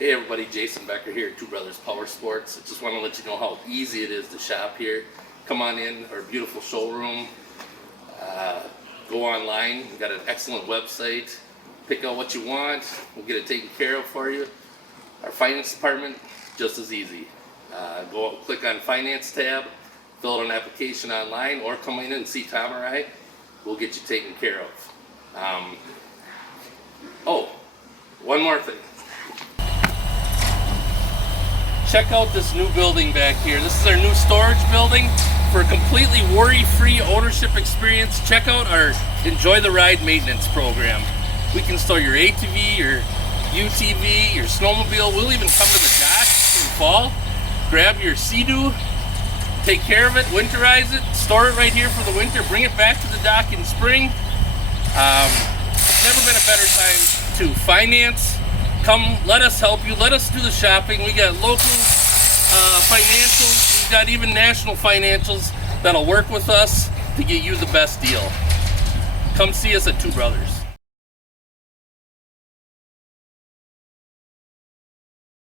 Hey everybody, Jason Becker here at 2Brothers Powersports. I just want to let you know how easy it is to shop here. Come on in, our beautiful showroom. Go online, we've got an excellent website. Pick out what you want, we'll get it taken care of for you. Our finance department, just as easy. Go click on Finance tab, fill out an application online, or come in and see Tom or I. We'll get you taken care of. Oh, one more thing. Check out this new building back here. This is our new storage building. For a completely worry-free ownership experience, check out our Enjoy the Ride maintenance program. We can store your ATV, your UTV, your snowmobile. We'll even come to the dock in fall, grab your Sea-Doo, take care of it, winterize it, store it right here for the winter, bring it back to the dock in spring. It's never been a better time to finance. Come, let us help you. Let us do the shopping. We got local financials. We've got even national financials that'll work with us to get you the best deal. Come see us at 2 Brothers.